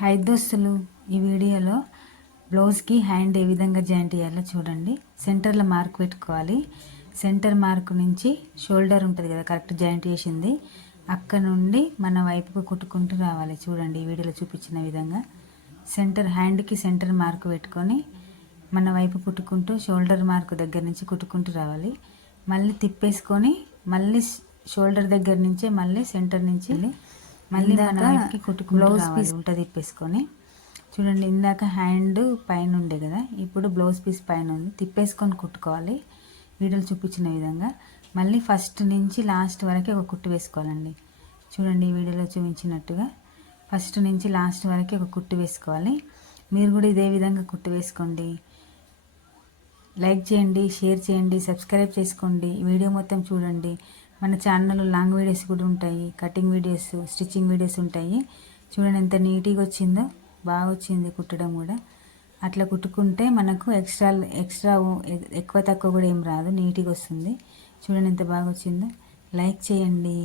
High దోస్తులు, ఈ వీడియోలో బ్లౌజ్కి హ్యాండ్ ఏ విధంగా జాయింట్ చేయాలో చూడండి. సెంటర్లో మార్క్ పెట్టుకోవాలి. సెంటర్ మార్క్ నుంచి షోల్డర్ ఉంటుంది కదా, కరెక్ట్ జాయింట్ చేసింది అక్కడ నుండి మన వైపుకు కుట్టుకుంటూ రావాలి. చూడండి, ఈ వీడియోలో చూపించిన విధంగా సెంటర్ హ్యాండ్కి సెంటర్ మార్క్ పెట్టుకొని మన వైపు కుట్టుకుంటూ షోల్డర్ మార్క్ దగ్గర నుంచి కుట్టుకుంటూ రావాలి. మళ్ళీ తిప్పేసుకొని మళ్ళీ షోల్డర్ దగ్గర నుంచే మళ్ళీ సెంటర్ నుంచి మళ్ళీ మన వైపుకి కుట్టుకుంటూ రావాలి. ఉల్టా తిప్పేసుకొని చూడండి, ఇందాక హ్యాండ్ పైన ఉండే కదా, ఇప్పుడు బ్లౌజ్ పీస్ పైన ఉంది, తిప్పేసుకొని కుట్టుకోవాలి. వీడియోలు చూపించిన విధంగా మళ్ళీ ఫస్ట్ నుంచి లాస్ట్ వరకు ఒక కుట్టు వేసుకోవాలండి. చూడండి, ఈ వీడియోలో చూపించినట్టుగా ఫస్ట్ నుంచి లాస్ట్ వరకు ఒక కుట్టు వేసుకోవాలి. మీరు కూడా ఇదే విధంగా కుట్టు వేసుకోండి. లైక్ చేయండి, షేర్ చేయండి, సబ్స్క్రైబ్ చేసుకోండి. వీడియో మొత్తం చూడండి. మన ఛానల్లో లాంగ్ వీడియోస్ కూడా ఉంటాయి, కటింగ్ వీడియోస్, స్టిచ్చింగ్ వీడియోస్ ఉంటాయి. చూడండి ఎంత నీట్గా వచ్చిందో, బాగా వచ్చింది కుట్టడం కూడా. అట్లా కుట్టుకుంటే మనకు ఎక్స్ట్రా ఎక్కువ తక్కువ కూడా ఏం రాదు, నీట్గా వస్తుంది. చూడండి ఎంత బాగా వచ్చిందో. లైక్ చేయండి.